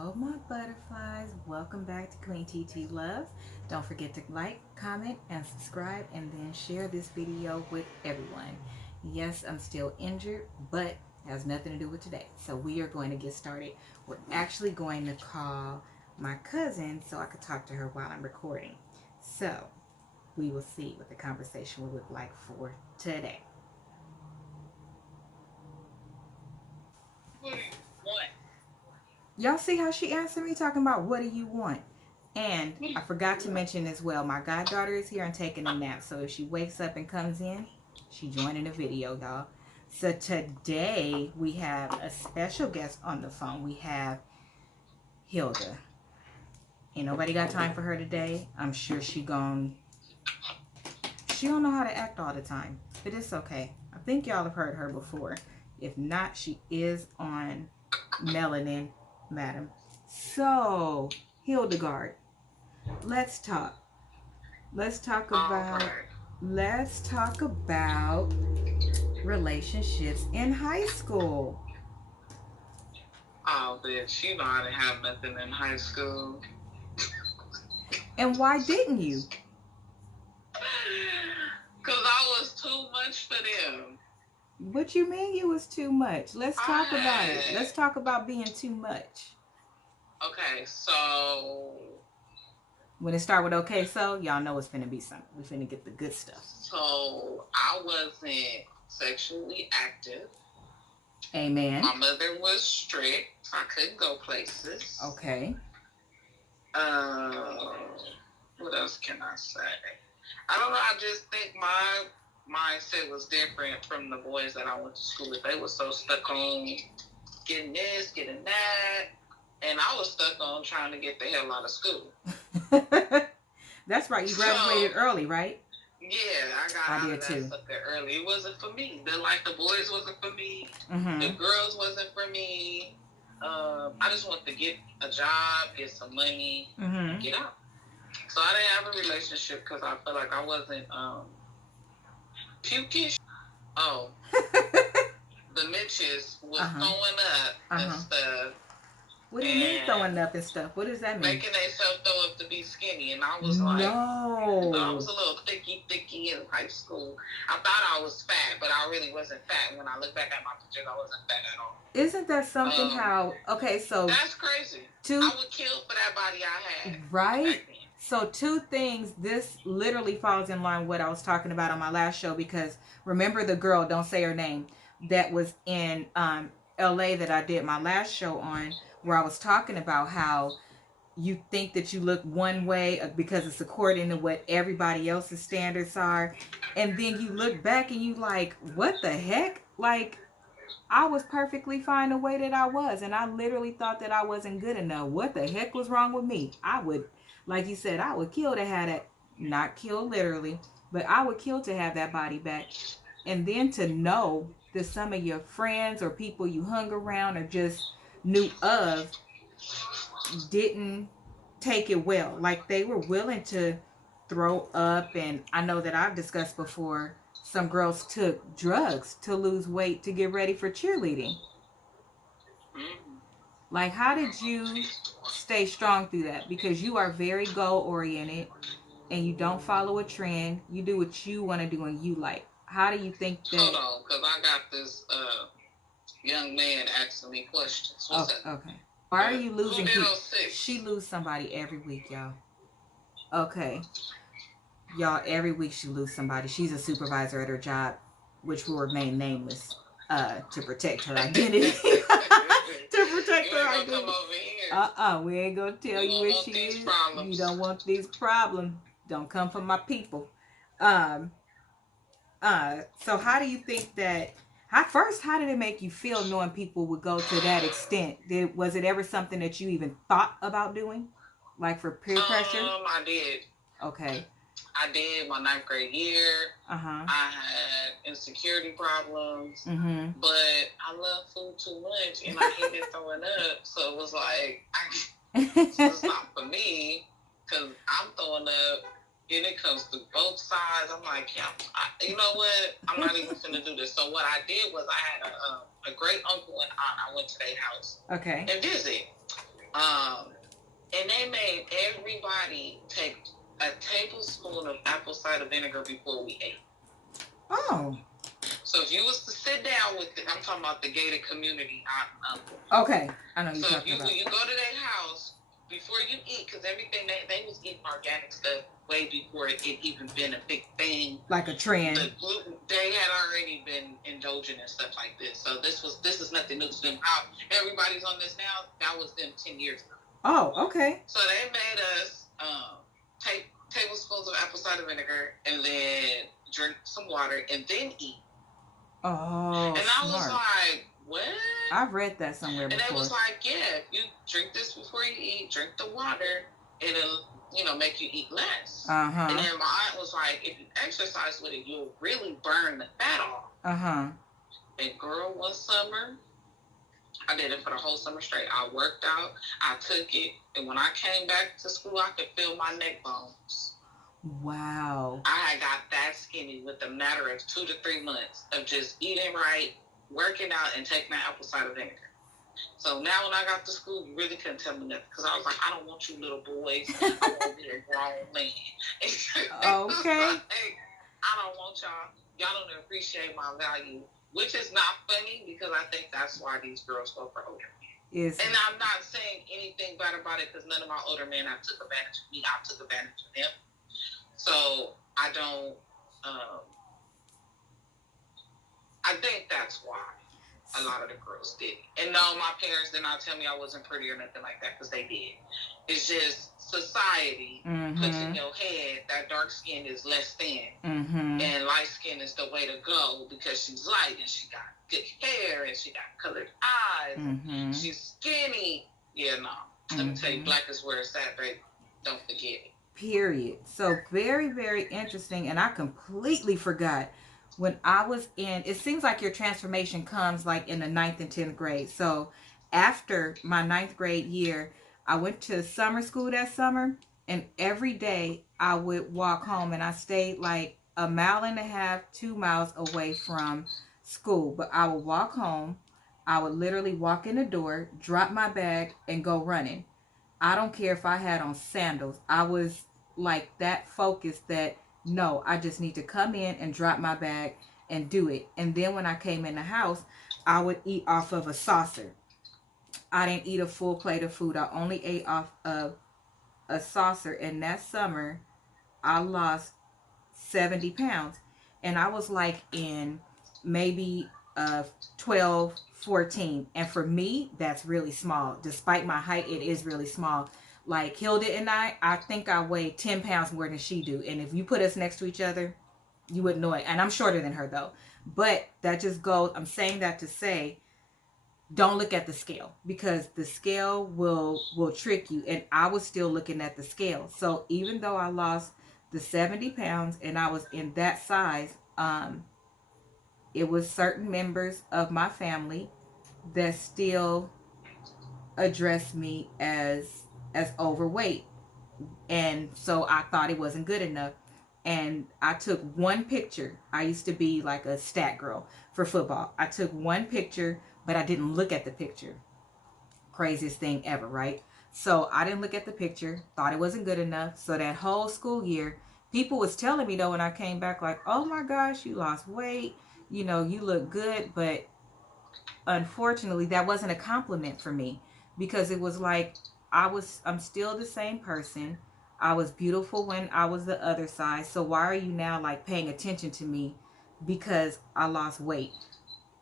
Hello, my butterflies. Welcome back to QueenTitiLoves. Don't forget to like, comment, and subscribe, and then share this video with everyone. Yes, I'm still injured, but it has nothing to do with today. So we are going to get started. We're actually going to call my cousin so I could talk to her while I'm recording. So we will see what the conversation will look like for today. What do you want? Y'all see how she answered me talking about what do you want? And I forgot to mention as well, my goddaughter is here and taking a nap. So if she wakes up and comes in, she joining the video, y'all. So today we have a special guest on the phone. We have Hilda. Ain't nobody got time for her today. I'm sure she don't know how to act all the time, but it's okay. I think y'all have heard her before. If not, she is on Melanin Madam. So, Hildegard, let's talk. Let's talk about relationships in high school. Oh, bitch, you know I didn't have nothing in high school. And why didn't you? Because I was too much for them. What you mean you was too much? Let's talk about it. Let's talk about being too much. Okay, so when it start with okay, so y'all know it's finna be something. We finna get the good stuff. So I wasn't sexually active. Amen. My mother was strict. I couldn't go places. Okay. What else can I say? I don't know. I just think my mindset was different from the boys that I went to school with. They were so stuck on getting this, getting that. And I was stuck on trying to get the hell out of school. That's right. You graduated early, right? Yeah, I got out of that sucker early. It wasn't for me. The boys wasn't for me. Mm-hmm. The girls wasn't for me. I just wanted to get a job, get some money, mm-hmm. get out. So I didn't have a relationship because I felt like I wasn't pukish. Oh, the Mitches was throwing up and stuff. What do you mean throwing up and stuff? What does that mean? Making themselves throw up to be skinny. And I was like, no. I was a little thicky in high school. I thought I was fat, but I really wasn't fat. When I look back at my pictures, I wasn't fat at all. Isn't that something okay, so. That's crazy. I would kill for that body I had. Right? So two things, this literally falls in line with what I was talking about on my last show, because remember the girl, don't say her name, that was in LA that I did my last show on, where I was talking about how you think that you look one way because it's according to what everybody else's standards are, and then you look back and you like, what the heck? Like, I was perfectly fine the way that I was, and I literally thought that I wasn't good enough. What the heck was wrong with me? I would, like you said, I would kill to have that, not kill literally, but I would kill to have that body back. And then to know that some of your friends or people you hung around or just knew of didn't take it well. Like, they were willing to throw up, and I know that I've discussed before, some girls took drugs to lose weight to get ready for cheerleading. Like, how did you stay strong through that? Because you are very goal-oriented and you don't follow a trend. You do what you want to do and you like. How do you think that... Hold on, because I got this young man asking me questions. What's that? Okay. Why are you losing people? She lose somebody every week, y'all. Okay. Y'all, every week she lose somebody. She's a supervisor at her job, which will remain nameless to protect her identity. To protect her identity. We ain't gonna tell you where she is. You don't want these problems. Don't come from my people. So how do you think that? How did it make you feel knowing people would go to that extent? Was it ever something that you even thought about doing, like for peer pressure? I did. Okay. I did my 9th grade year. I had insecurity problems, but I love food too much, and I hated throwing up. So it was like, it's not for me, because I'm throwing up, and it comes through both sides. I'm like, yeah, you know what? I'm not even finna do this. So what I did was I had a great uncle and aunt. I went to their house and visit. And they made everybody take a tablespoon of apple cider vinegar before we ate. Oh. So if you was to sit down with it, I'm talking about the gated community. Okay, I know you're so talking about. So if you go to their house, before you eat, because everything, they was eating organic stuff way before it even been a big thing. Like a trend. The gluten, they had already been indulging in stuff like this. So this is nothing new to them. How everybody's on this now, that was them 10 years ago. Oh, okay. So they made us take tablespoons of apple cider vinegar and then drink some water and then eat. Oh, and I was like, what? I've read that somewhere before. And it was like, yeah, if you drink this before you eat, drink the water, it'll, make you eat less. Uh-huh. And then my aunt was like, if you exercise with it, you'll really burn the fat off. Uh-huh. And girl, one summer, I did it for the whole summer straight. I worked out, I took it, and when I came back to school, I could feel my neck bones. Wow. I had got that skinny with a matter of 2 to 3 months of just eating right, working out, and taking that apple cider vinegar. So now when I got to school, you really couldn't tell me nothing because I was like, I don't want you little boys. I want to be a grown man. Okay. I don't want y'all. Y'all don't appreciate my value, which is not funny because I think that's why these girls go for older men. And I'm not saying anything bad about it because none of my older men have took advantage of me. I took advantage of them. So I don't, I think that's why a lot of the girls did. And no, my parents did not tell me I wasn't pretty or nothing like that because they did. It's just society puts in your head that dark skin is less than and light skin is the way to go because she's light and she got good hair and she got colored eyes and she's skinny. Yeah, no. Let me tell you, black is where it's at, baby. Don't forget it. Period. So very, very interesting. And I completely forgot when I was in, it seems like your transformation comes like in the 9th and 10th grade. So after my 9th grade year, I went to summer school that summer, and every day I would walk home, and I stayed like 1.5 miles, 2 miles away from school. But I would walk home. I would literally walk in the door, drop my bag, and go running. I don't care if I had on sandals. I was like that focused that no, I just need to come in and drop my bag and do it. And then when I came in the house, I would eat off of a saucer. I didn't eat a full plate of food. I only ate off of a saucer. And that summer, I lost 70 pounds. And I was like in maybe 12, 14. And for me, that's really small. Despite my height, it is really small. Like Hilda and I think I weigh 10 pounds more than she do. And if you put us next to each other, you wouldn't know it. And I'm shorter than her though. But that just goes, I'm saying that to say, don't look at the scale because the scale will trick you. And I was still looking at the scale. So even though I lost the 70 pounds and I was in that size, it was certain members of my family that still addressed me as overweight. And so I thought it wasn't good enough. And I took one picture. I used to be like a stat girl for football. I took one picture, but I didn't look at the picture. Craziest thing ever, right? So I didn't look at the picture, thought it wasn't good enough. So that whole school year, people was telling me though when I came back like, oh my gosh, you lost weight. You know, you look good. But unfortunately, that wasn't a compliment for me because it was like, I'm still the same person. I was beautiful when I was the other side. So why are you now like paying attention to me because I lost weight?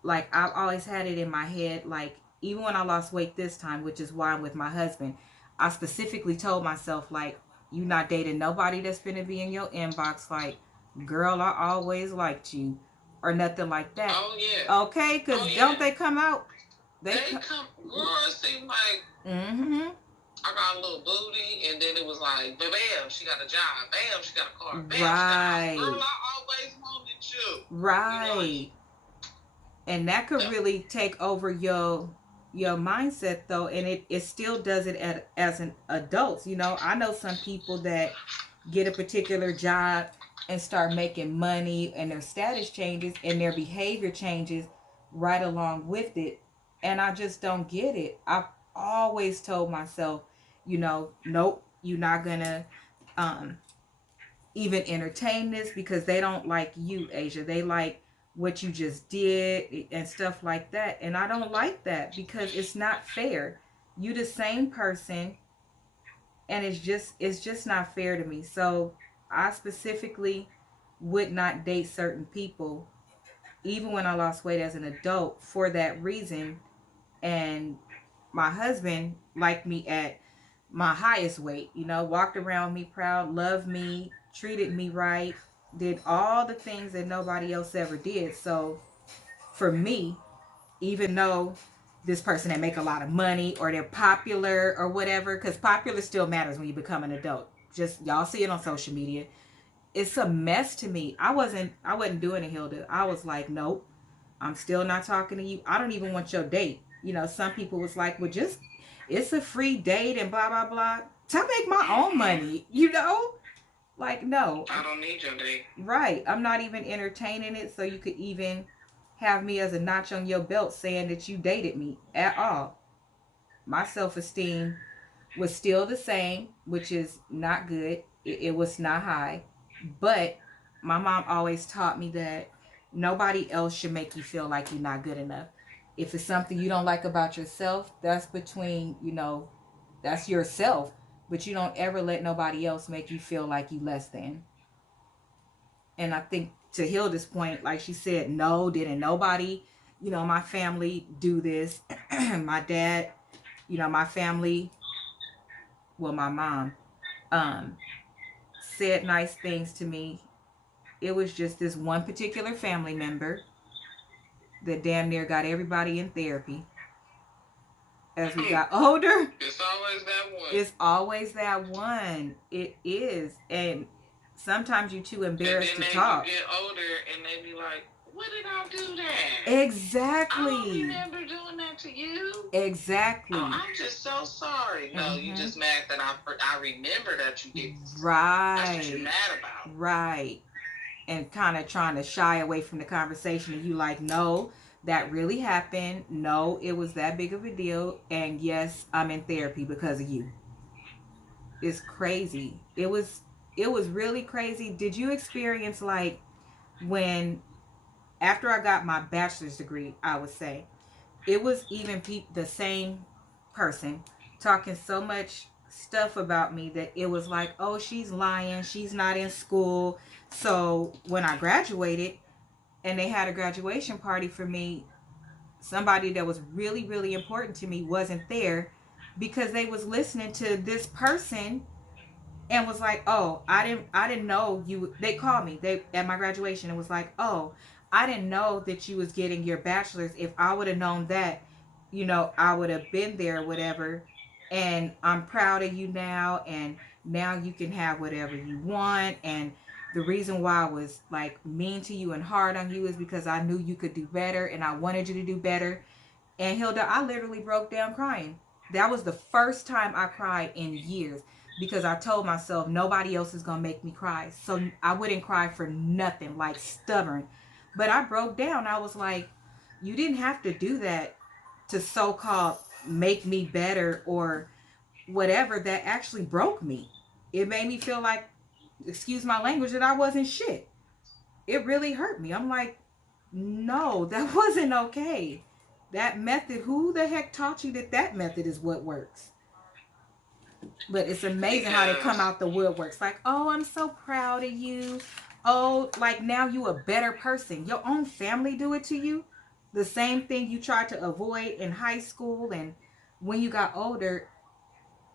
Like I've always had it in my head, like even when I lost weight this time, which is why I'm with my husband, I specifically told myself like, you not dating nobody that's gonna be in your inbox like, girl, I always liked you or nothing like that. Oh yeah. Okay, because don't they come out? They come, girl, it seemed like I got a little booty, and then it was like, bam, she got a job. Bam, she got a car. Bam, right. She got a girl, I always wanted you. Right. You know? And that could really take over your mindset, though. And it still does it as an adult. You know, I know some people that get a particular job and start making money, and their status changes, and their behavior changes right along with it. And I just don't get it. I always told myself, nope, you're not gonna even entertain this because they don't like you, Asia. They like what you just did and stuff like that. And I don't like that because it's not fair. You the same person, and it's just not fair to me. So I specifically would not date certain people even when I lost weight as an adult for that reason. And my husband liked me at my highest weight, walked around me proud, loved me, treated me right, did all the things that nobody else ever did. So for me, even though this person that make a lot of money or they're popular or whatever, because popular still matters when you become an adult. Just y'all see it on social media. It's a mess to me. I wasn't doing it, Hilda. I was like, nope, I'm still not talking to you. I don't even want your date. Some people was like, well, just it's a free date and blah blah blah. To make my own money, like no. I don't need your date. Right. I'm not even entertaining it, so you could even have me as a notch on your belt saying that you dated me at all. My self-esteem was still the same, which is not good. It was not high. But my mom always taught me that nobody else should make you feel like you're not good enough. If it's something you don't like about yourself, that's between, that's yourself. But you don't ever let nobody else make you feel like you less than. And I think to Hilda's point, like she said, no, didn't nobody, my family do this. My dad, my family, well, my mom, said nice things to me. It was just this one particular family member that damn near got everybody in therapy as we got older. It's always that one. It's always that one. It is. And sometimes you're too embarrassed to talk. And then you get older and they be like, what did I do that? Exactly. I don't remember doing that to you. Exactly. Oh, I'm just so sorry. No, you just mad that I remember that you did. Right. That's what you're mad about. Right. And kind of trying to shy away from the conversation, and you like, no, that really happened. No, it was that big of a deal. And yes, I'm in therapy because of you. It's crazy. It was really crazy. Did you experience like when after I got my bachelor's degree, I would say, it was even the same person talking so much stuff about me that it was like, oh, she's lying, she's not in school. So when I graduated and they had a graduation party for me, somebody that was really, really important to me wasn't there because they was listening to this person and was like, oh, I didn't know you. They called me at my graduation and was like, oh, I didn't know that you was getting your bachelor's. If I would have known that, I would have been there or whatever. And I'm proud of you now, and now you can have whatever you want. And the reason why I was like mean to you and hard on you is because I knew you could do better and I wanted you to do better. And Hilda, I literally broke down crying. That was the first time I cried in years because I told myself nobody else is going to make me cry. So I wouldn't cry for nothing, like stubborn. But I broke down. I was like, you didn't have to do that to so-called make me better or whatever. That actually broke me. It made me feel like, excuse my language, that I wasn't shit. It really hurt me. I'm like, no, that wasn't okay. That method, who the heck taught you that method is what works? But it's amazing how they come out the woodworks. Like, oh, I'm so proud of you. Oh, like now you a better person. Your own family do it to you. The same thing you tried to avoid in high school and when you got older.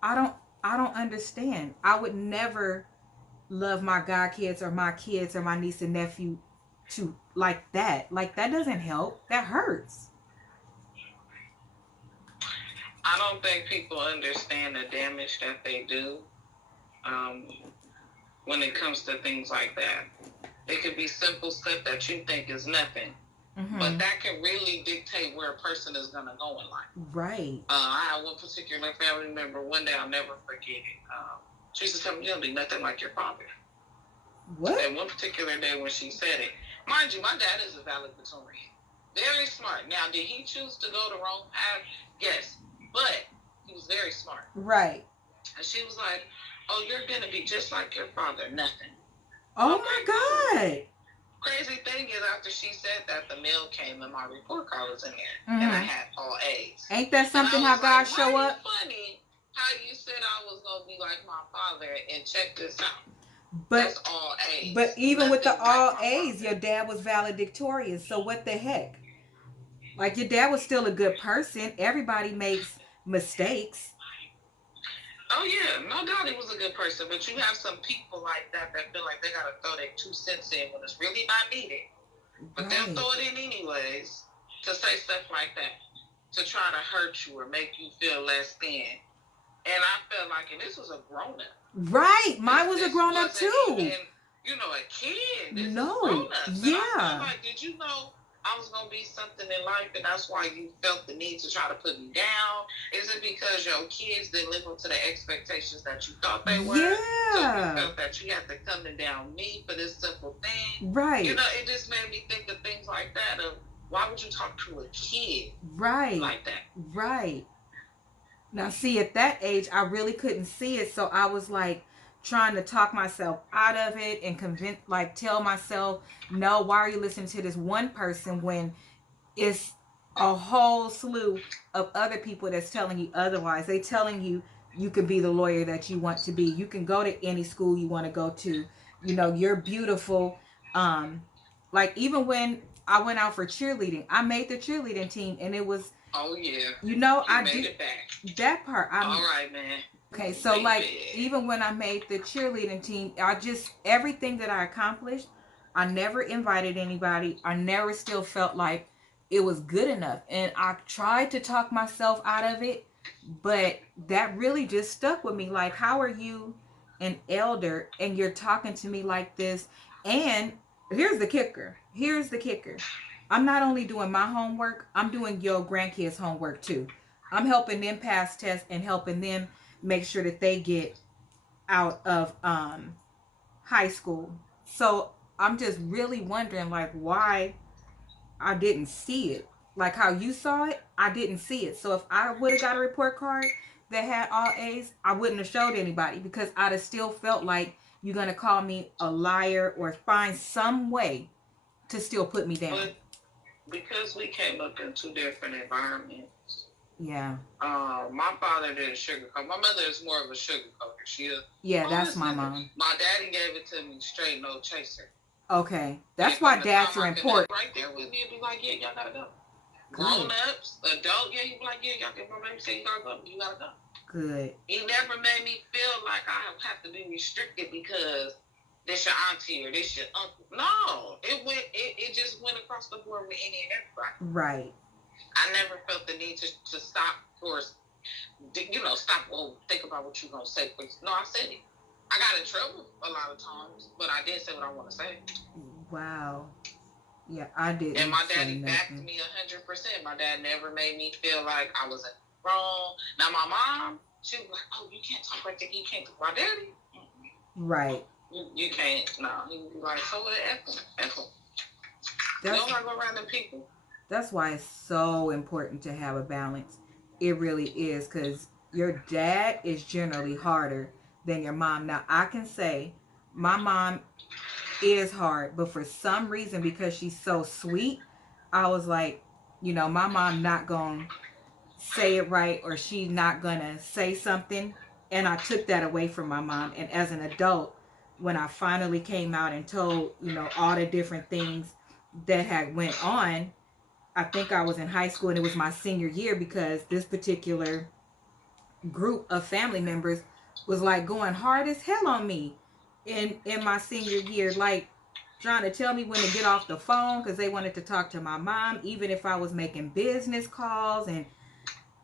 I don't understand. I would never love my godkids or my kids or my niece and nephew to like that. Like that doesn't help. That hurts. I don't think people understand the damage that they do when it comes to things like that. It could be simple stuff that you think is nothing, but that can really dictate where a person is going to go in life. Right. I had one particular family member, one day I'll never forget it. She used to tell me, you don't be nothing like your father. What? And one particular day when she said it, mind you, my dad is a valedictorian. Very smart. Now, did he choose to go the wrong path? Yes. But He was very smart. Right. And she was like, oh, you're going to be just like your father. Nothing. Oh, okay, my God. Crazy thing is, after she said that, the mail came and my report card was in there. And I had all A's. Ain't that something how God show up? Funny how you said I was going to be like my father, and check this out. But that's all A's. But even with the all A's, your dad was valedictorian. So what the heck? Like, your dad was still a good person. Everybody makes mistakes. Oh yeah, no doubt he was a good person. But you have some people like that feel like they gotta throw their 2 cents in when it's really not needed. But they'll throw it in anyways to say stuff like that, to try to hurt you or make you feel less than. And I felt like, and this was a grown up. Right, mine was a grown up too. Even, a kid. This no, is grown ups. Yeah. And I felt like, did you know I was going to be something in life, and that's why you felt the need to try to put me down? Is it because your kids didn't live up to the expectations that you thought they were? Yeah. So you felt that you had to come down me for this simple thing? Right. It just made me think of things like that, of why would you talk to a kid like that? Right. Now, see, at that age, I really couldn't see it, so I was like trying to talk myself out of it and tell myself, no, why are you listening to this one person when it's a whole slew of other people that's telling you otherwise? They telling you can be the lawyer that you want to be. You can go to any school you want to go to. You're beautiful. Like, even when I went out for cheerleading, I made the cheerleading team, and it was, oh yeah, I did it back. That part. All right, man. Okay, so like, even when I made the cheerleading team, everything that I accomplished, I never invited anybody. I never still felt like it was good enough. And I tried to talk myself out of it, but that really just stuck with me. Like, how are you an elder and you're talking to me like this? And here's the kicker. I'm not only doing my homework, I'm doing your grandkids' homework too. I'm helping them pass tests and helping them make sure that they get out of high school. So I'm just really wondering, like, why I didn't see it. Like how you saw it, I didn't see it. So if I would have got a report card that had all A's, I wouldn't have showed anybody, because I'd have still felt like you're going to call me a liar or find some way to still put me down. But because we came up in 2 different environments. Yeah. My father didn't sugarcoat. My mother is more of a sugarcoater. That's my mom. My daddy gave it to me straight, no chaser. Okay. That's why dads are important. Right there with me and be like, yeah, y'all gotta go. Grown ups, adult, yeah, you be like, yeah, y'all can go. Maybe say you gotta go. You gotta go. Good. He never made me feel like I have to be restricted because this your auntie or this your uncle. No, it just went across the board with any and everybody. Right. I never felt the need to stop or, stop and think about what you're going to say. No, I said it. I got in trouble a lot of times, but I did say what I want to say. Wow. Yeah, I did. And my daddy backed me 100%. My dad never made me feel like I was wrong. Now, my mom, she was like, oh, you can't talk like that. You can't talk. My daddy? Right. You can't. No. He would be like, so what? F him. Don't go around them people. That's why it's so important to have a balance. It really is, because your dad is generally harder than your mom. Now, I can say my mom is hard, but for some reason, because she's so sweet, I was like, my mom not going to say it right, or she's not going to say something. And I took that away from my mom. And as an adult, when I finally came out and told, all the different things that had went on, I think I was in high school, and it was my senior year, because this particular group of family members was like going hard as hell on me in my senior year, like trying to tell me when to get off the phone because they wanted to talk to my mom, even if I was making business calls. And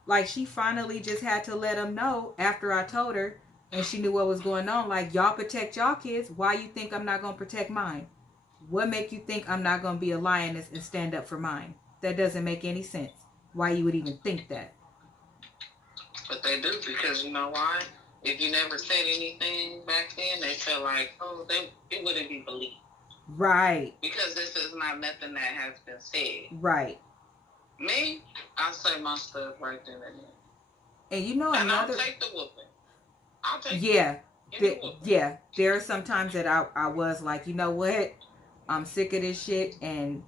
like, she finally just had to let them know after I told her, and she knew what was going on, like, y'all protect y'all kids. Why you think I'm not going to protect mine? What make you think I'm not going to be a lioness and stand up for mine? That doesn't make any sense. Why you would even think that? But they do, because you know why? If you never said anything back then, they feel like, oh, it wouldn't be believed. Right. Because this is not nothing that has been said. Right. Me, I say my stuff right then and there. And you know, and another. I'll take the whooping. I'll take yeah. There are some times that I was like, you know what? I'm sick of this shit, and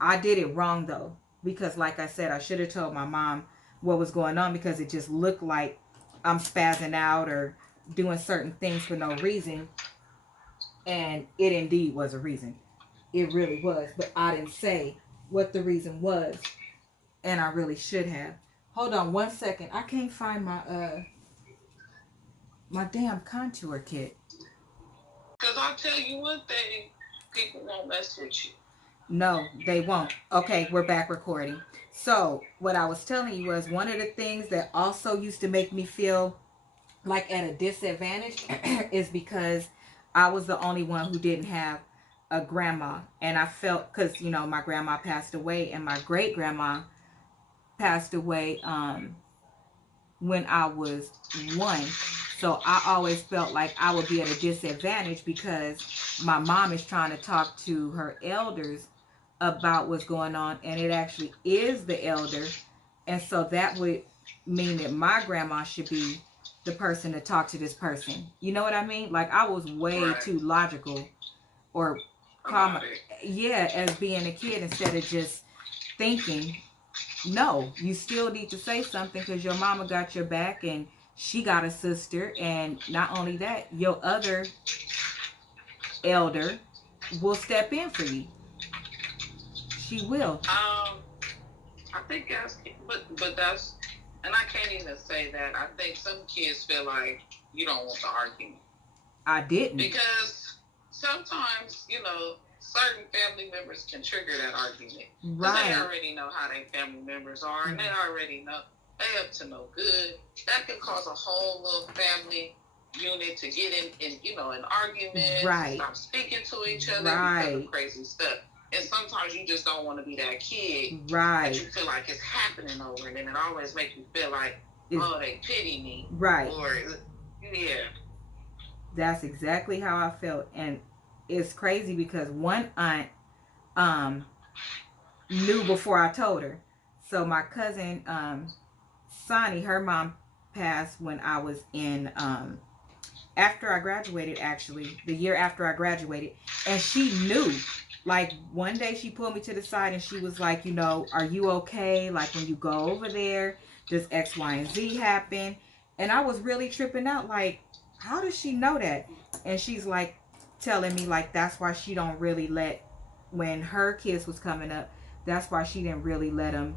I did it wrong though, because like I said, I should have told my mom what was going on, because it just looked like I'm spazzing out or doing certain things for no reason, and it indeed was a reason. It really was, but I didn't say what the reason was, and I really should have. Hold on one second. I can't find my damn contour kit. Because I'll tell you one thing, people won't mess with you. No, they won't. Okay, we're back recording. So, what I was telling you was, one of the things that also used to make me feel like at a disadvantage is because I was the only one who didn't have a grandma. And I felt, because, you know, my grandma passed away and my great grandma passed away when I was 1. So I always felt like I would be at a disadvantage because my mom is trying to talk to her elders about what's going on, and it actually is the elder. And so that would mean that my grandma should be the person to talk to this person. You know what I mean? Like, I was way too logical or calm, yeah, as being a kid, instead of just thinking, no, you still need to say something because your mama got your back and she got a sister, and not only that, your other elder will step in for you. She will. I think that's, but that's, and I can't even say that. I think some kids feel like you don't want the argument. I didn't. Because sometimes, you know, certain family members can trigger that argument. Right. They already know how their family members are, and they already know they up to no good. That can cause a whole little family unit to get in you know, an argument, right, stop speaking to each other because of crazy stuff. And sometimes you just don't want to be that kid, right, that you feel like it's happening over, and then it always makes you feel like, oh, they pity me, right, or yeah. That's exactly how I felt. And it's crazy because one aunt knew before I told her. So my cousin Sonny, her mom passed when I was in after I graduated, actually, the year after I graduated, and she knew. Like, one day she pulled me to the side and she was like, you know, are you okay? Like, when you go over there, does X, Y, and Z happen? And I was really tripping out, like, how does she know that? And she's like telling me, like, that's why she don't really let, when her kids was coming up, that's why she didn't really let them,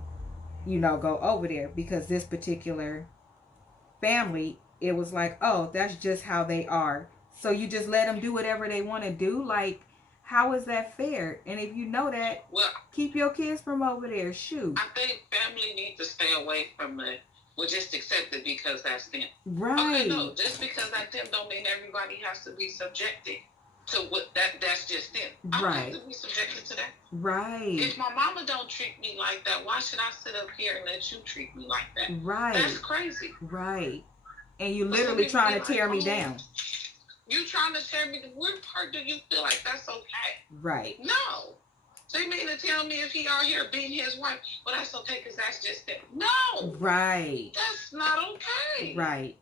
you know, go over there, because this particular family, it was like, oh, that's just how they are. So you just let them do whatever they want to do? Like, how is that fair? And if you know that, well, keep your kids from over there. Shoot. I think family needs to stay away from it. Well, just accept it because that's them. Right. Okay, no, just because that's them don't mean everybody has to be subjected to what that's just them. I don't have to be subjected to that. Right. If my mama don't treat me like that, why should I sit up here and let you treat me like that? Right. That's crazy. Right. And you literally trying to tear me down. You trying to tear me? What part do you feel like that's okay? Right. No. So you mean to tell me if he out here beating his wife, well, that's okay because that's just it? No. Right. That's not okay. Right.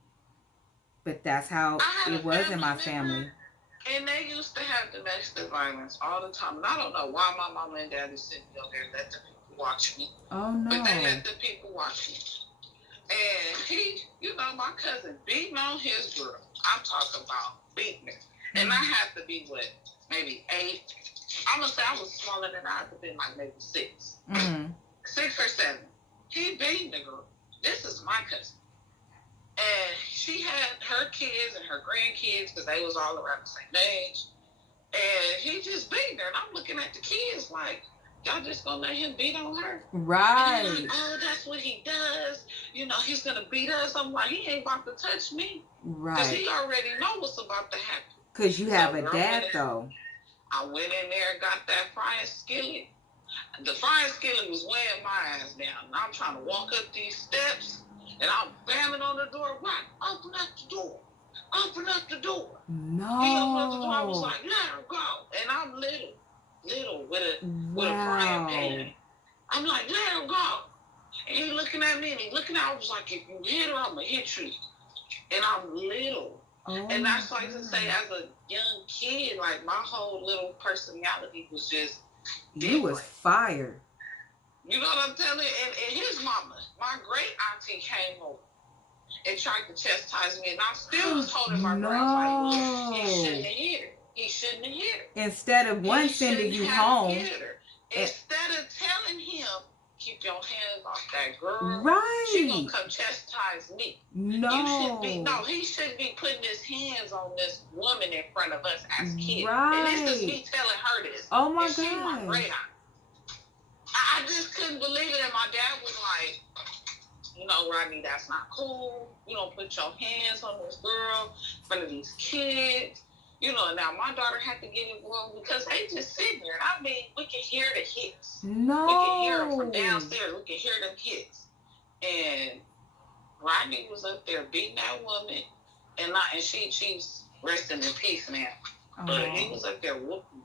But that's how it was in my family. And they used to have domestic violence all the time. And I don't know why my mama and daddy sitting over there let the people watch me. Oh, no. But they let the people watch me. And he, you know, my cousin beating on his girl. I'm talking about beating her. And I had to be, what, maybe 8? I'm going to say I was smaller than I had to be, like maybe 6. 6 or 7. He beating the girl. This is my cousin. And she had her kids and her grandkids because they was all around the same age. And he just beating her. And I'm looking at the kids like, y'all just gonna let him beat on her? Right. And like, oh, that's what he does. You know, he's gonna beat us. I'm like, he ain't about to touch me. Right. Because he already know what's about to happen. Because you have a dad, though. I went in there and got that frying skillet. The frying skillet was weighing my ass down. And I'm trying to walk up these steps. And I'm banging on the door. Why? Open up the door. Open up the door. No. He opened up the door. I was like, let her go. And I'm little with a frying pan. I'm like, let her go. And he looking at me, and he looking at me, I was like, if you hit her, I'm going to hit you. And I'm little. Oh, and that's why I used to say, as a young kid, like, my whole little personality was just different. You was fired. You know what I'm telling you? And his mama, my great auntie, came over and tried to chastise me, and I still was holding my ground. Like, look, he shouldn't have hit her. He shouldn't have hit her. Instead of one sending you home. Instead of telling him, keep your hands off that girl. Right. She gonna come chastise me. No. He shouldn't be putting his hands on this woman in front of us as kids. Right. And this is me telling her this. Oh my God. She's my great aunt. I just couldn't believe it. And my dad was like, you know, Rodney, that's not cool. You don't put your hands on this girl in front of these kids. You know, now my daughter had to get involved because they just sitting there. I mean, we can hear the hits. No. We can hear them from downstairs. We can hear them hits. And Rodney was up there beating that woman. And she's resting in peace now. Oh. But he was up there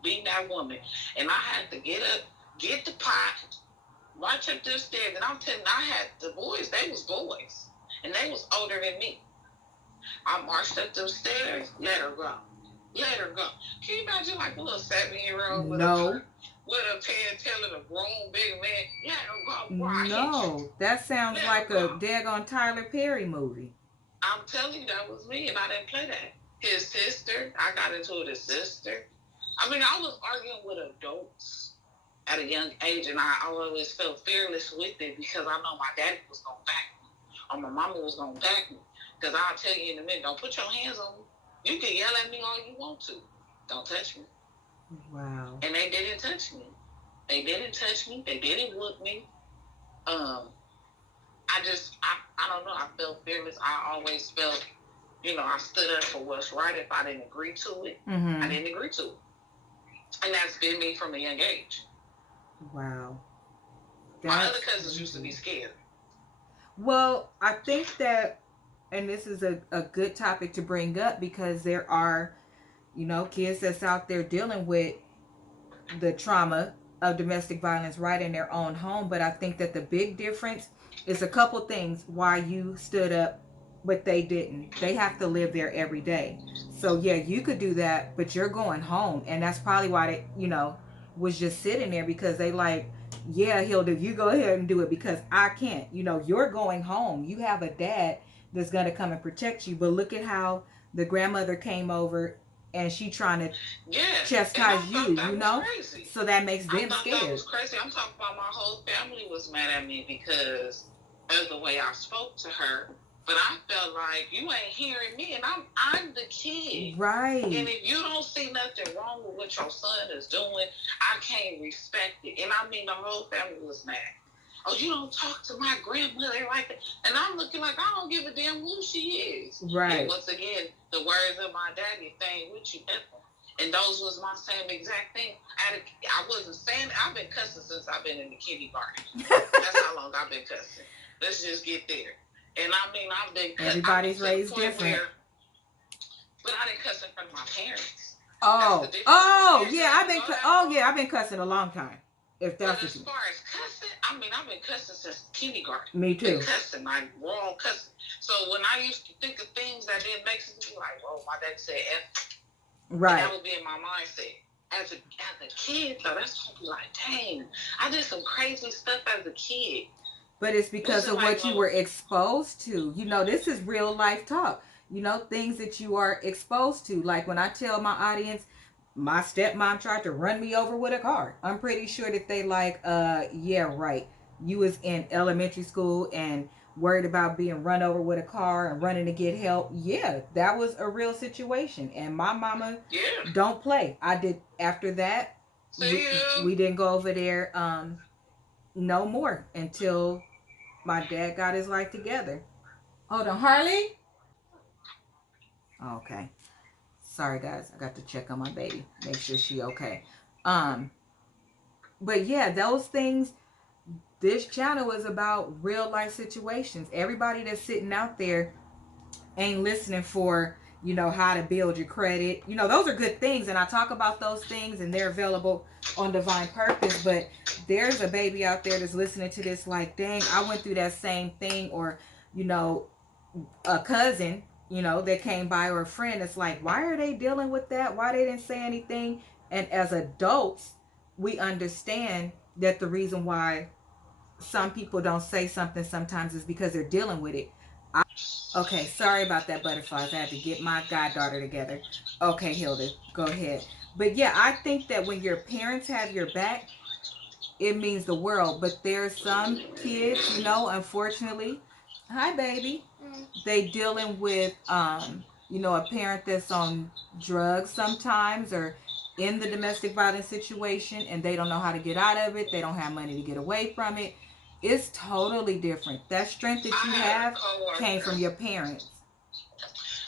beating that woman. And I had to get up, get the pot, march up the stairs. And I'm telling you, I had the boys, they was boys. And they was older than me. I marched up the stairs, let her go. Let her go. Can you imagine like a little 7-year-old with a pen telling a grown big man, let her go? No, that sounds like a daggone Tyler Perry movie. I'm telling you, that was me, and I didn't play that. His sister, I got into it with his sister. I mean, I was arguing with adults at a young age, and I always felt fearless with it because I know my daddy was going to back me, or my mama was going to back me. Because I'll tell you in a minute, don't put your hands on me. You can yell at me all you want to. Don't touch me. Wow. And they didn't touch me. They didn't touch me. They didn't whoop me. I don't know. I felt fearless. I always felt, you know, I stood up for what's right. If I didn't agree to it, I didn't agree to it. And that's been me from a young age. Wow. My other cousins used to be scared. Well, I think that, and this is a good topic to bring up because there are, you know, kids that's out there dealing with the trauma of domestic violence right in their own home. But I think that the big difference is a couple things why you stood up, but they didn't. They have to live there every day. So, yeah, you could do that, but you're going home. And that's probably why they, you know, was just sitting there because they like, yeah, Hilda, you go ahead and do it because I can't. You know, you're going home. You have a dad that's going to come and protect you. But look at how the grandmother came over and she trying to chastise you, you know? Crazy. So that makes them scared. That was crazy. I'm talking about my whole family was mad at me because of the way I spoke to her. But I felt like you ain't hearing me, and I'm the kid. Right. And if you don't see nothing wrong with what your son is doing, I can't respect it. And I mean, the whole family was mad. Oh, you don't talk to my grandmother like that. And I'm looking like I don't give a damn who she is. Right. And once again, the words of my daddy, thing with you ever. And those was my same exact thing. I wasn't saying, I've been cussing since I've been in the kindergarten. That's how long I've been cussing. Let's just get there. And I mean, I've been cussing. Everybody's raised different. But I didn't cuss in front of my parents. I've been cussing a long time. If that's but as far as cussing, I mean, I've been cussing since kindergarten. Me too. Cussing, like raw cussing. So when I used to think of things that didn't make sense, like, oh, my dad said F. Right. That would be in my mindset. As a kid, though, that's gonna be like, dang, I did some crazy stuff as a kid. But it's because of what you were exposed to. You know, this is real life talk. You know, things that you are exposed to. Like when I tell my audience, my stepmom tried to run me over with a car. I'm pretty sure that they like, yeah, right. You was in elementary school and worried about being run over with a car and running to get help. Yeah, that was a real situation. And my mama don't play. I did after that. We didn't go over there no more until my dad got his life together. Hold on, Harley? Okay. Sorry, guys. I got to check on my baby. Make sure she okay. But yeah, those things, this channel is about real life situations. Everybody that's sitting out there ain't listening for, you know, how to build your credit. You know, those are good things, and I talk about those things, and they're available on Divine Purpose. But there's a baby out there that's listening to this like, dang, I went through that same thing. Or, you know, a cousin, you know, that came by, or a friend. It's like, why are they dealing with that? Why they didn't say anything? And as adults, we understand that the reason why some people don't say something sometimes is because they're dealing with it. Okay, sorry about that, butterflies. I had to get my goddaughter together. Okay, Hilda, go ahead. But yeah, I think that when your parents have your back, it means the world. But there's some kids, you know, unfortunately. Hi, baby. They dealing with, you know, a parent that's on drugs sometimes, or in the domestic violence situation, and they don't know how to get out of it. They don't have money to get away from it. It's totally different. That strength that you have came from your parents.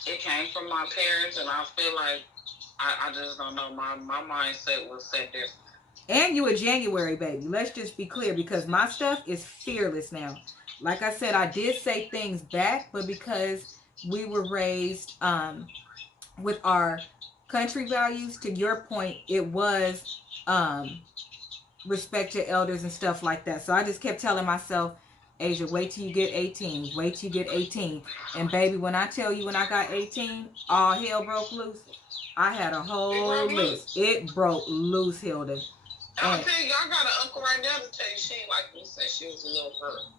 It came from my parents, and I feel like I just don't know. My mindset was set there. And you a January baby. Let's just be clear, because my stuff is fearless now. Like I said, I did say things back, but because we were raised with our country values, to your point, it was respect your elders and stuff like that. So I just kept telling myself, Asia, wait till you get 18. Wait till you get 18. And baby, when I tell you, when I got 18, all hell broke loose. I had a whole list. It broke loose, Hilda. I'll tell you, I got an uncle right now to tell you she ain't like me since she was a little girl.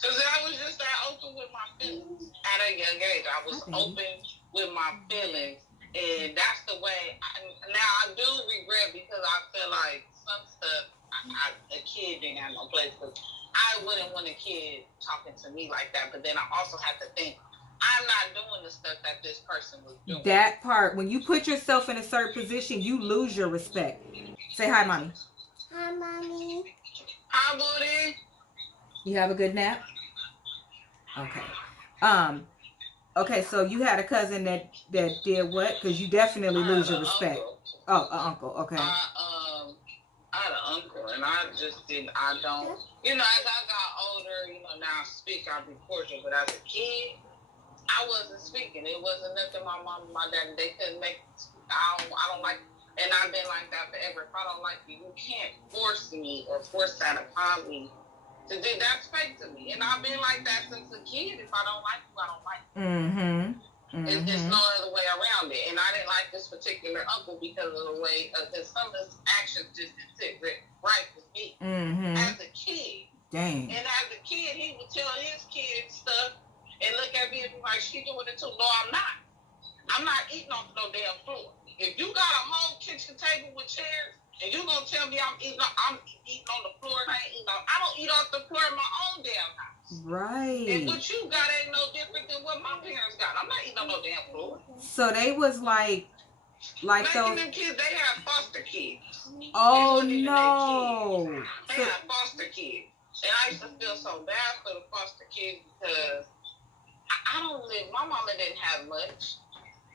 Because I was just that open with my feelings at a young age. I was open with my feelings. And that's the way. Now I do regret, because I feel like some stuff a kid didn't have no place. Because I wouldn't want a kid talking to me like that. But then I also have to think, I'm not doing the stuff that this person was doing. That part, when you put yourself in a certain position, you lose your respect. Say hi, mommy. Hi, mommy. Hi, booty. You have a good nap? Okay. Okay, so you had a cousin that did what? Because you definitely lose your respect. Uncle. Oh, an uncle. Okay. I had an uncle, and I just didn't. I don't. You know, as I got older, you know, now I speak, I be cordial. But as a kid, I wasn't speaking. It wasn't nothing. My mom and my dad, they couldn't make. I don't like. And I've been like that forever. If I don't like you, you can't force me or force that upon me. To do that's fake to me. And I've been like that since a kid. If I don't like you, I don't like you. It's just no other way around it. And I didn't like this particular uncle because of the way, because some of his actions just didn't sit right with me. As a kid. Dang. And as a kid, he would tell his kids stuff and look at me and be like, she doing it too. No, I'm not. I'm not eating off no damn floor. If you got a whole kitchen table with chairs, and you gonna tell me I'm eating on the floor and I ain't eating on, I don't eat off the floor in my own damn house. Right. And what you got ain't no different than what my parents got. I'm not eating on no damn floor. So they was like those them kids, they have foster kids. Oh no. They have foster kids. And I used to feel so bad for the foster kids, because I don't live, my mama didn't have much.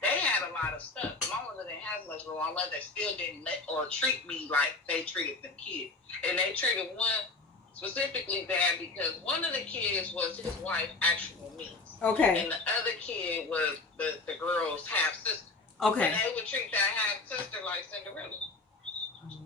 They had a lot of stuff. My mother didn't have much, but my mother still didn't treat me like they treated them kids. And they treated one specifically bad because one of the kids was his wife's actual niece. Okay. And the other kid was the girl's half-sister. Okay. And they would treat that half-sister like Cinderella.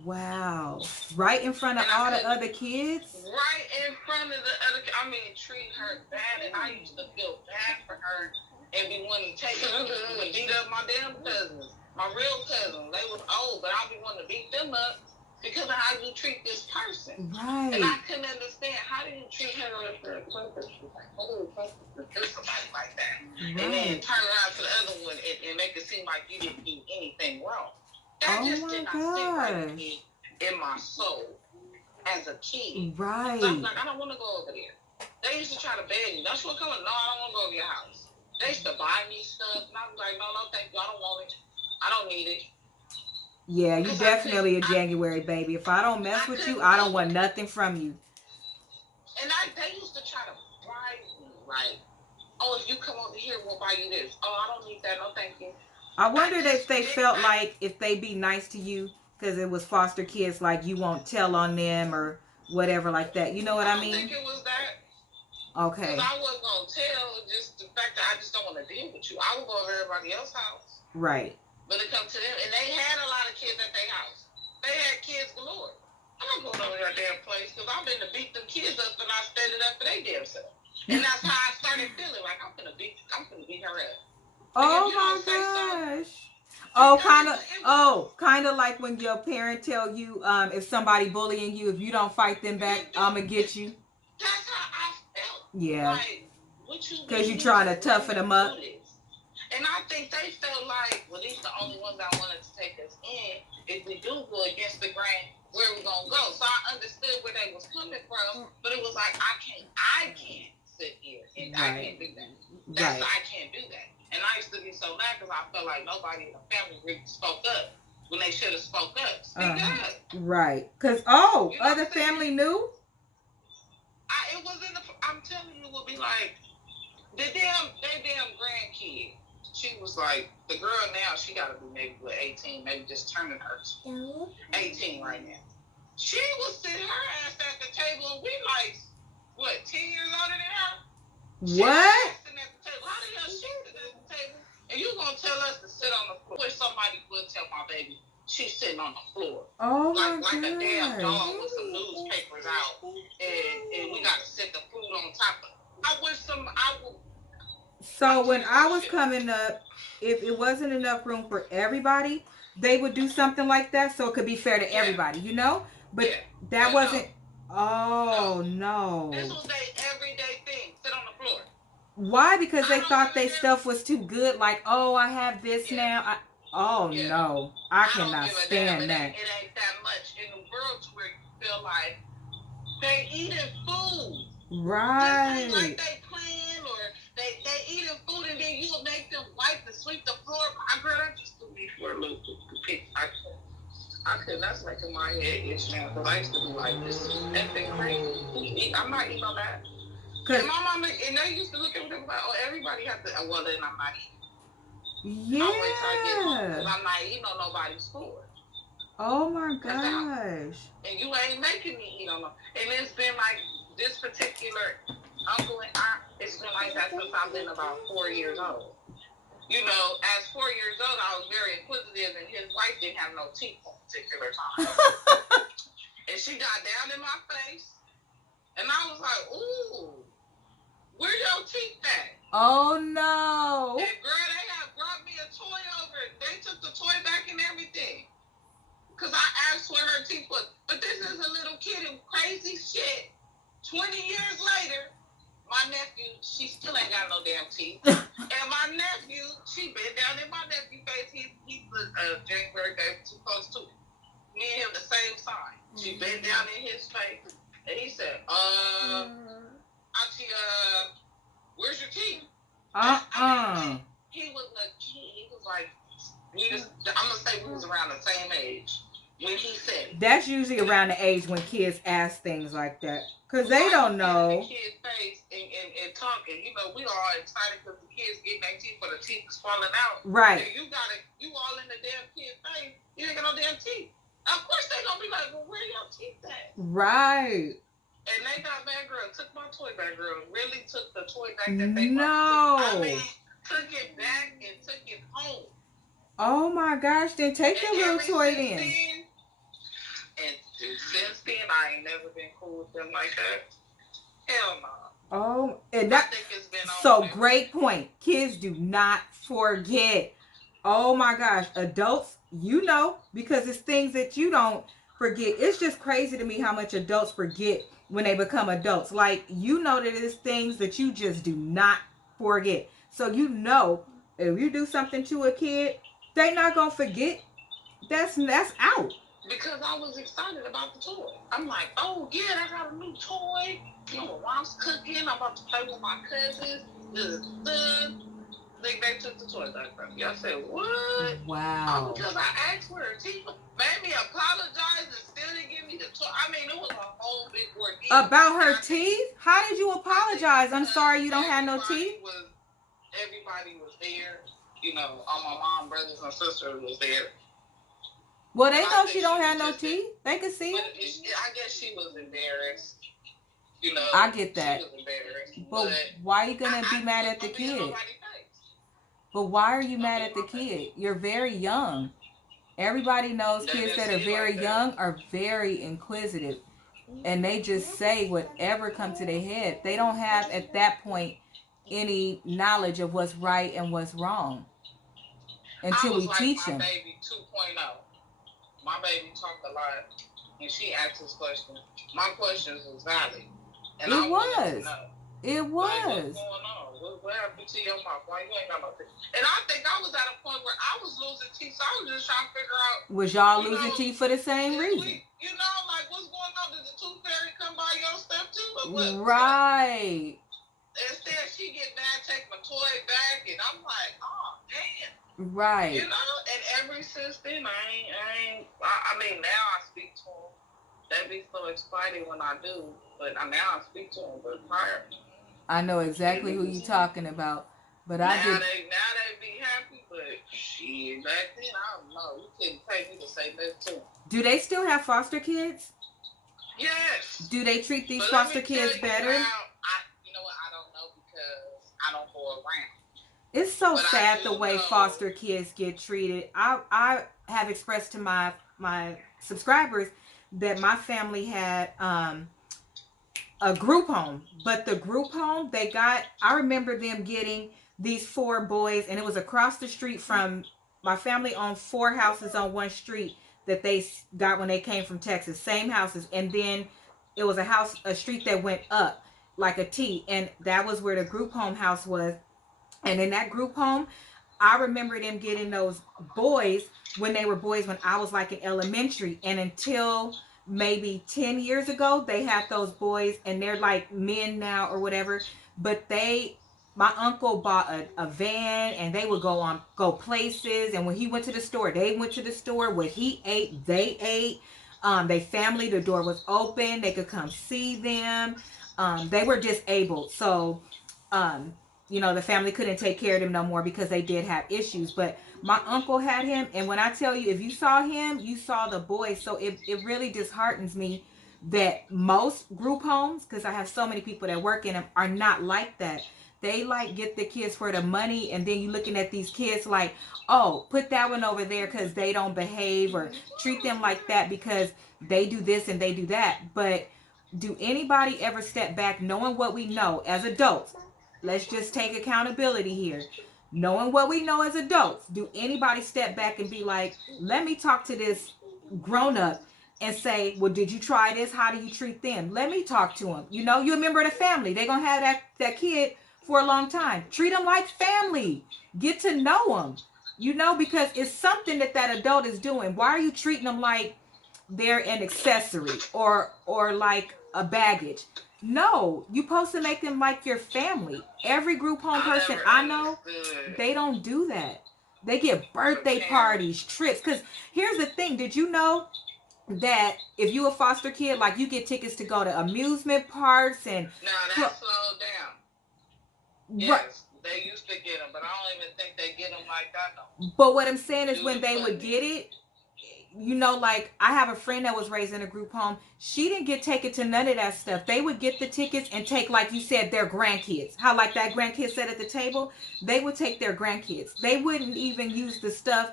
Wow. Right in front of all the other kids? Right in front of the other kids. I mean, treat her bad. And I used to feel bad for her. And be wanting to take her and beat up my damn cousins. My real cousins. They was old, but I be wanting to beat them up because of how you treat this person. Right. And I couldn't understand, how do you treat her as a purpose? Like, oh, to do somebody like that. Right. And then turn around to the other one and make it seem like you didn't do anything wrong. That just did not sit right with me in my soul as a kid. Right. So I'm like, I don't want to go over there. They used to try to beg me. Don't you want to come? No, I don't want to go over your house. They used to buy me stuff, and I was like, no, thank you. I don't want it. I don't need it. Yeah, you definitely a January baby. If I don't mess with you, I don't want nothing from you. And they used to try to bribe me, like, oh, if you come over here, we'll buy you this. Oh, I don't need that. No, thank you. I wondered if they felt like if they be nice to you because it was foster kids, like you won't tell on them or whatever like that. You know what I mean? I don't think it was that. Okay. Because I wasn't going to tell, just the fact that I just don't want to deal with you. I would go to everybody else's house. Right. But it comes to them, and they had a lot of kids at their house. They had kids galore. I'm not going over their damn place because I'm in to beat them kids up and I stand it up for their damn self. And that's how I started feeling like I'm gonna beat her up. Oh my gosh. Kind of like when your parent tell you, if somebody bullying you, if you don't fight them back, I'ma get you. That's how I felt. Yeah. Like, because you're trying to toughen them up. And I think they felt like, well, these are the only ones I wanted to take us in. If we do go against the grain, where we gonna go? So I understood where they was coming from, but it was like I can't sit here and I can't do that. I can't do that. And I used to be so mad because I felt like nobody in the family really spoke up when they should have spoke up. Speak up. Right. Because other family knew. It was in the. I'm telling you, it would be like they damn grandkid. She was like, the girl now, she got to be maybe 18, maybe just turning her 18 right now. She was sitting her ass at the table, and we like, what, 10 years older than her? What? Sitting at the table. How the hell she sitting at the table? And you gonna tell us to sit on the floor? Wish somebody would tell my baby she's sitting on the floor. Oh my God. Like a damn dog with some newspapers out, and we got to set the food on top of it. I wish I would. So when I was coming up, if it wasn't enough room for everybody, they would do something like that so it could be fair to everybody, you know? But that wasn't. No. No. This was their everyday thing. Sit on the floor. Why? Because they thought their stuff was too good. Like, oh, I have this now. No. I cannot stand that. It ain't that much in the world to where you feel like they eating food. Right. This ain't like they playing or they eating food and then you'll make them wipe and sweep the floor. My girl, that just threw me for a loop. I couldn't. That's making my head itch now because I used to be like, this is effing crazy. I'm not eating on that. And my mama, and they used to look at me like, oh, everybody has to, well, then I'm not eating. Yeah. I'll wait till I get home because I'm not eating on nobody's food. Oh my gosh. And you ain't making me eat on them. And it's been like this particular uncle and aunt, it's been like that since I've been about 4 years old. You know, as 4 years old, I was very inquisitive, and his wife didn't have no teeth at a particular time. And she got down in my face, and I was like, ooh, where your teeth at? Oh, no. And girl, they had brought me a toy over. They took the toy back and everything. Because I asked where her teeth was. But this is a little kid in crazy shit. 20 years later, my nephew, she still ain't got no damn teeth. And my nephew, she been down in my nephew's face. He's a January day, too close to me and him the same sign. She been down in his face. And he said, Auntie, where's your teeth? He was a kid. He was like, I'm going to say we was around the same age when he said it. That's usually around the age when kids ask things like that. Because they don't know. In the kid's face and talking. You know, we all excited because the kids getting their teeth, but the teeth is falling out. Right. And you all in the damn kid's face. You ain't got no damn teeth. Of course they going to be like, well, where your teeth at? Right. And they got back, girl, took my toy back, girl. Really took the toy back that they took it back and took it home. Oh my gosh, then take the little toy then. And since then, I ain't never been cool with them like that. Hell no. Oh, and that, I think it's been so great point. Kids do not forget. Oh my gosh, adults, you know, because it's things that you don't forget. It's just crazy to me how much adults forget when they become adults. Like, you know that it's things that you just do not forget. So you know, if you do something to a kid, they not gonna forget. That's out. Because I was excited about the toy. I'm like, oh yeah, I got a new toy. You know, my mom's cooking. I'm about to play with my cousins. They took the toy back from me. I said, what? Wow. Because I asked for her teeth. Made me apologize and still didn't give me the toy. I mean, it was a whole big ordeal. About her teeth? How did you apologize? I'm sorry you don't have no teeth. Everybody was there. You know, all my mom, brothers, and sisters was there. Well, they know she don't have no teeth. They can see it. I guess she was embarrassed. You know, I get that. She was embarrassed. But why are you gonna be mad at the kid? But why are you mad at the kid? You're very young. Everybody knows kids that are very young are very inquisitive. And they just say whatever comes to their head. They don't have, at that point, any knowledge of what's right and what's wrong until we teach them. My baby 2.0. My baby talked a lot, and she asked us questions. My questions was valid. And it was. It was. Like, what's going on? What happened to your mouth? Why you ain't got no teeth? And I think I was at a point where I was losing teeth, so I was just trying to figure out. Was y'all losing teeth for the same reason? You know, like, what's going on? Did the tooth fairy come by your stuff too? Or what? Right. Instead, she get mad, take my toy back, and I'm like, oh, damn. Right. You know, and ever since then, I mean, now I speak to them. They be so excited when I do, but now I speak to them, but prior. I know exactly who you're talking about, but now they be happy, but shit, back then, I don't know. You couldn't pay me to say that too. Do they still have foster kids? Yes. Do they treat these foster kids better? You know what? I don't know because I don't go around. It's so sad the way foster kids get treated. I have expressed to my subscribers that my family had a group home, but the group home I remember them getting these 4 boys, and it was across the street from my family. Owned 4 houses on one street that they got when they came from Texas, same houses, and then it was a street that went up like a T, and that was where the group home house was. And in that group home, I remember them getting those boys when they were boys when I was like in elementary, and until maybe 10 years ago, they had those boys, and they're like men now or whatever. But my uncle bought a van, and they would go places. And when he went to the store, they went to the store. What he ate, they ate. They family, the door was open. They could come see them. They were disabled. So, you know, the family couldn't take care of them no more because they did have issues. But my uncle had him, and when I tell you, if you saw him, you saw the boys. So it really disheartens me that most group homes, because I have so many people that work in them, are not like that. They like get the kids for the money, and then you looking at these kids like, oh, put that one over there because they don't behave, or treat them like that because they do this and they do that. But do anybody ever step back knowing what we know as adults? Let's just take accountability here. Knowing what we know as adults, do anybody step back and be like, let me talk to this grown-up and say, well, did you try this? How do you treat them? Let me talk to them. You know, you're a member of the family. They're going to have that kid for a long time. Treat them like family. Get to know them, you know, because it's something that adult is doing. Why are you treating them like they're an accessory or like a baggage? No, you're supposed to make them like your family. Every group home person I know, they don't do that. They get birthday parties, trips. Because here's the thing. Did you know that if you a foster kid, like you get tickets to go to amusement parks and... No, that's slowed down. Yes, right. They used to get them, but I don't even think they get them like that no. But what I'm saying is when they would get it, you know, like I have a friend that was raised in a group home. She didn't get taken to none of that stuff. They would get the tickets and take, like you said, their grandkids. How like that grandkid sat at the table, they would take their grandkids. They wouldn't even use the stuff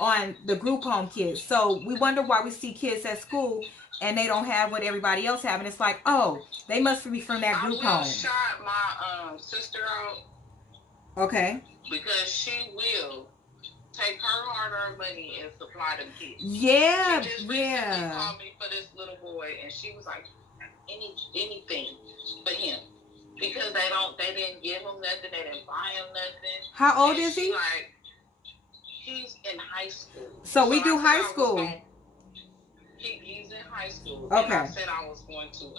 on the group home kids. So we wonder why we see kids at school and they don't have what everybody else have. And it's like, oh, they must be from that group home. I shot my sister out. Okay. Because she will take her hard-earned money and supply them kids. Yeah, she just recently called me for this little boy, and she was like, anything for him, because they didn't give him nothing, they didn't buy him nothing. How old is he? Like, he's in high school. So we do high school. He's in high school. Okay. And I said I was going to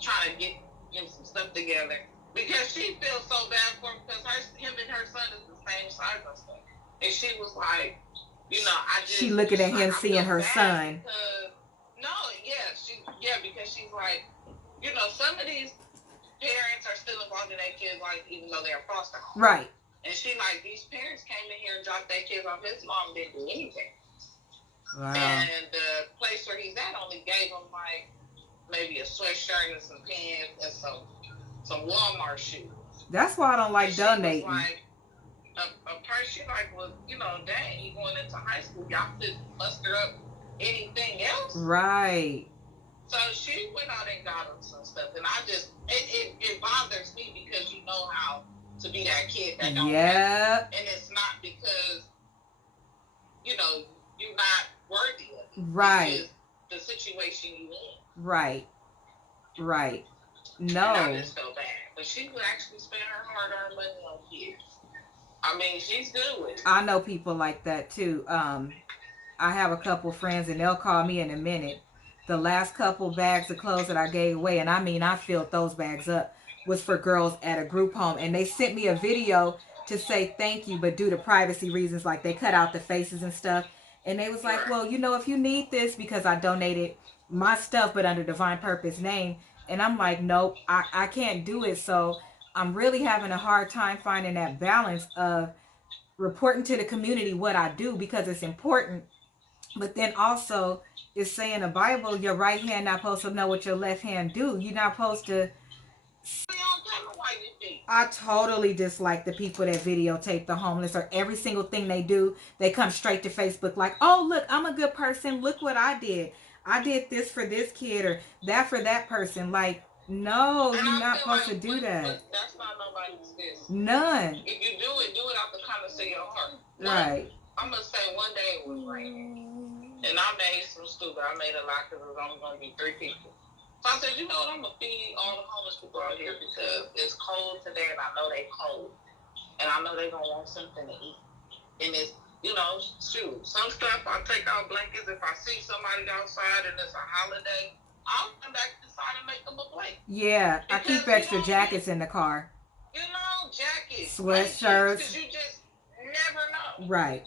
try to get him some stuff together, because she feels so bad for him, because him and her son is the same size and stuff. And she was like, you know, she looking at him, seeing her son. Because she's like, you know, some of these parents are still involved in their kids' life, even though they're foster home. Right. And she like, these parents came in here and dropped their kids off. His mom didn't do anything. Wow. And the place where he's at only gave him like maybe a sweatshirt and some pants and some Walmart shoes. That's why I don't like donating. a person she like was, you know, dang, he going into high school. Y'all could muster up anything else. Right. So she went out and got him some stuff, and I just it bothers me because you know how to be that kid that don't have it, and it's not because you know you're not worthy of it. Right. It's the situation you in. Right. Right. No. And I just feel bad, but she would actually spend her hard-earned money on kids. I mean, she's good with it. I know people like that too. I have a couple friends, and they'll call me in a minute. The last couple bags of clothes that I gave away, and I mean, I filled those bags up, was for girls at a group home. And they sent me a video to say thank you, but due to privacy reasons, like they cut out the faces and stuff. And they was like, well, you know, if you need this, because I donated my stuff, but under Divine Purpose name. And I'm like, nope, I can't do it. So I'm really having a hard time finding that balance of reporting to the community what I do, because it's important. But then also, it's saying in the Bible, your right hand not supposed to know what your left hand do. You're not supposed to. I totally dislike the people that videotape the homeless, or every single thing they do. They come straight to Facebook like, oh, look, I'm a good person. Look what I did. I did this for this kid, or that for that person. Like, no, you're not supposed to do that. That's not nobody's business. None. If you do it out the kindness of your heart. Right. I'm going to say one day it was raining. And I made some stupid. I made a lot because it was only going to be 3 people. So I said, you know what, I'm going to feed all the homeless people out here because it's cold today and I know they cold. And I know they're going to want something to eat. And it's, you know, shoot, some stuff I take out blankets. If I see somebody outside and it's a holiday, I'll come back inside and make them a blanket. Yeah, because I keep extra jackets in the car. You know, jackets. Sweatshirts. Because you just never know. Right.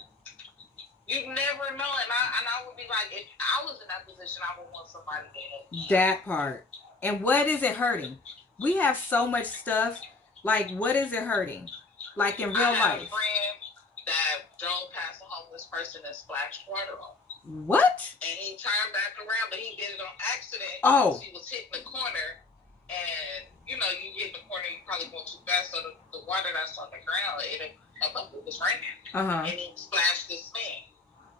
You never know, and I would be like, if I was in that position, I would want somebody to help. That part. And what is it hurting? We have so much stuff. Like, what is it hurting? Like in real life. I had a friend that drove past a homeless person and splashed water on him. What? And he turned back around, but he did it on accident. Oh. He was hitting the corner, and you know, you hit the corner, you probably going too fast, so the water that's on the ground, it was raining, and he splashed this man.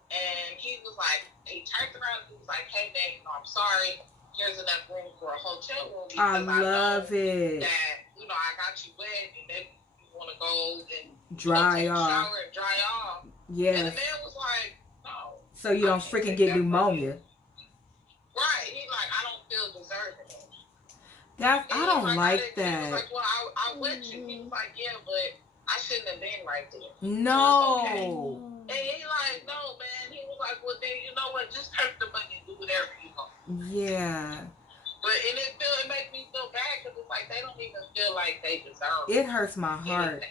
And he was like, he turned around and he was like, hey man, you know, I'm sorry. Here's enough room for a hotel room because I love it. That, you know, I got you wet and then you want to go and dry off. Shower and dry off. Yes. And the man was like, no. So you don't freaking get pneumonia. Right. He like, I don't feel deserving. I don't like that. He was like, well, I wet you. He was like, yeah, but I shouldn't have been right there. No. So okay. And he like, no, man. He was like, well, then you know what? Just take the money and do whatever you want. Yeah. But it makes me feel bad because it's like they don't even feel like they deserve it. It hurts my heart.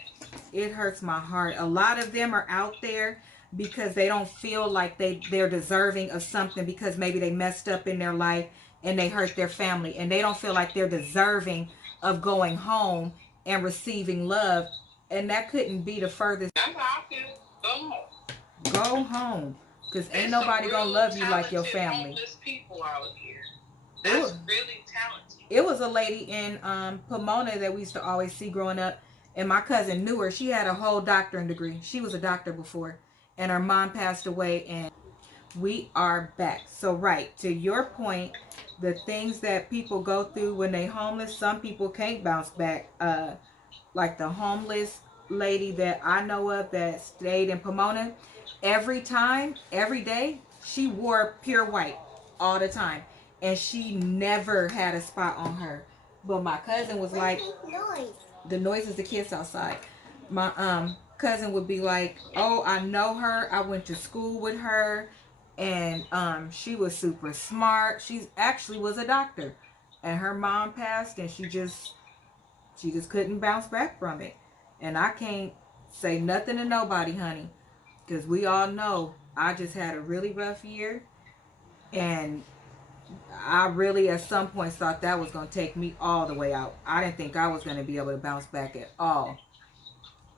It hurts my heart. A lot of them are out there because they don't feel like they're deserving of something because maybe they messed up in their life and they hurt their family, and they don't feel like they're deserving of going home and receiving love. And that couldn't be the furthest. That's how I feel. Go home. Go home, because ain't nobody gonna love you like your family. People out here. That's really talented. It was a lady in Pomona that we used to always see growing up, and my cousin knew her. She had a whole doctoring degree. She was a doctor before, and her mom passed away, and we are back. So right, to your point, the things that people go through when they homeless, some people can't bounce back. Like the homeless lady that I know of that stayed in Pomona, every day, she wore pure white all the time. And she never had a spot on her. But my cousin was like, the noise is the kids outside. My cousin would be like, oh, I know her. I went to school with her. And she was super smart. She actually was a doctor. And her mom passed, and she just couldn't bounce back from it. And I can't say nothing to nobody, honey. Because we all know I just had a really rough year. And I really, at some point, thought that was going to take me all the way out. I didn't think I was going to be able to bounce back at all.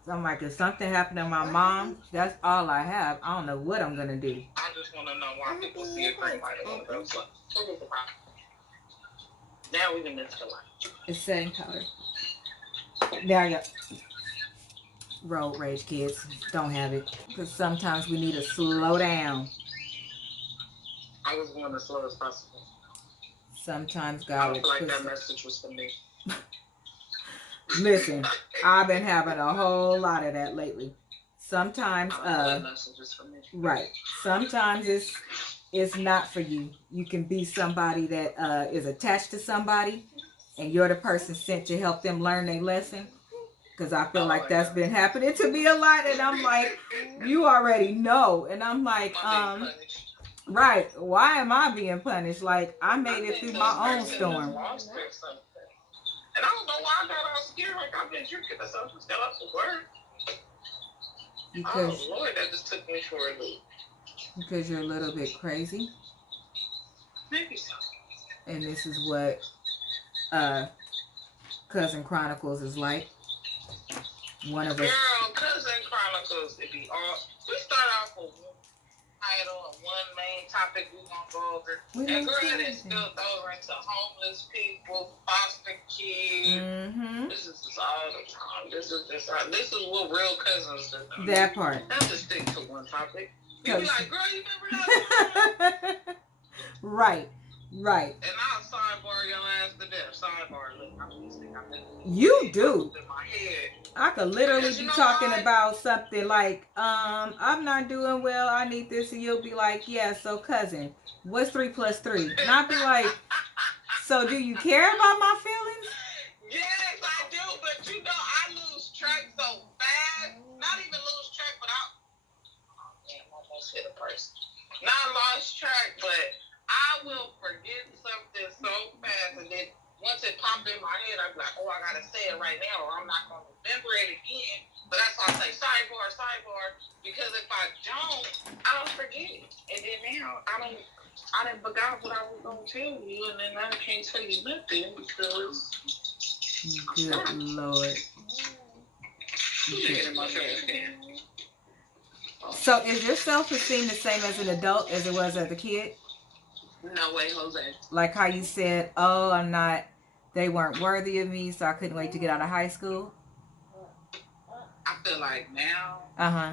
So I'm like, if something happened to my mom, that's all I have. I don't know what I'm going to do. I just want to know why people see a green light on the road. Now we can miss the light. It's setting powder. There you go. Road rage kids don't have it. Because sometimes we need to slow down. I was going as slow as possible. Sometimes I God don't will feel like push that it. message was for me. Listen, I've been having a whole lot of that lately. Sometimes, messages for me. Right. Sometimes it's not for you. You can be somebody that is attached to somebody, and you're the person sent to help them learn their lesson. Because I feel like that's been happening to me a lot, and I'm like, you already know, and I'm like, right? Why am I being punished? Like I made it through my own storm. And I don't know why I got all scared like I've been drinking or something. Just got off the work. Because, oh Lord, that just took me for a loop. Because you're a little bit crazy. Maybe so. And this is what Cousin Chronicles is like. One of us. Girl, Cousin Chronicles, it be all. We start off with one title and one main topic we gonna go over. And girl, it spilled over into homeless people, foster kids. Mm-hmm. This is just all the time. This is what real cousins do. That part. Don't just stick to one topic. You be like, girl, you remember that? Right. Right. And I'll sidebar your ass to death. Sidebar. Look, you do. In my head. I could literally be talking about something like, I'm not doing well, I need this, and you'll be like, yeah, so cousin, what's 3 plus 3? And I'll be like, so do you care about my feelings? Yes, I do, but you know, I lose track so fast. Not even lose track, but I almost hit a person. Not lost track, but I will forget something so fast, and then once it popped in my head, I'd be like, oh, I gotta say it right now, or I'm not gonna remember it again. But that's why I say sidebar, because if I don't, I don't forget it. And then now I done forgot what I was gonna tell you, and then I can't tell you nothing because. Good Lord. So is your self-esteem the same as an adult as it was as a kid? No way, Jose. Like how you said, oh, they weren't worthy of me, so I couldn't wait to get out of high school? I feel like now. Uh-huh.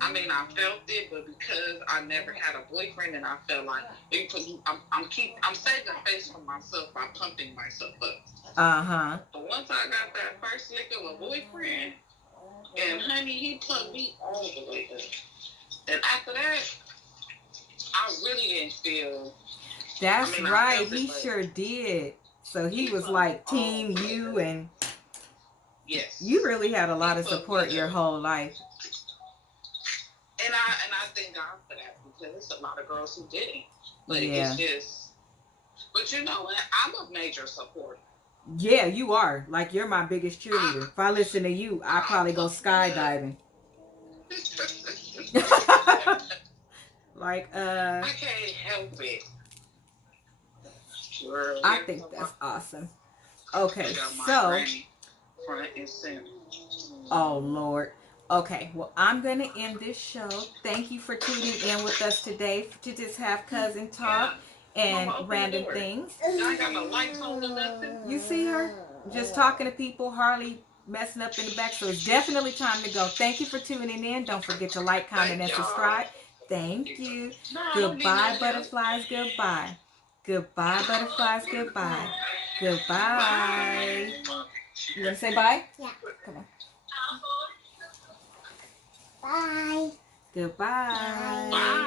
I mean, I felt it, but because I never had a boyfriend, and I felt like I'm saving face for myself by pumping myself up. Uh-huh. But once I got that first lick of a boyfriend, and honey, he plugged me all the way up. And after that, I really didn't feel. That's right. He sure did. So he was like team you, and yes, you really had a lot of support your whole life. And I thank God for that, because there's a lot of girls who didn't. But it's just. But you know what? I'm a major supporter. Yeah, you are. Like, you're my biggest cheerleader. If I listen to you, I'd probably go skydiving. Like, I can't help it. I think that's awesome. Okay, so. Oh, Lord. Okay, well, I'm going to end this show. Thank you for tuning in with us today to just have cousin talk and random things. I got no lights on or nothing. You see her? Just talking to people, hardly messing up in the back. So it's definitely time to go. Thank you for tuning in. Don't forget to like, comment, and subscribe. Thank you. Goodbye, butterflies. Goodbye. Goodbye, butterflies. Goodbye. Goodbye. You want to say bye? Yeah. Come on. Bye. Goodbye. Bye.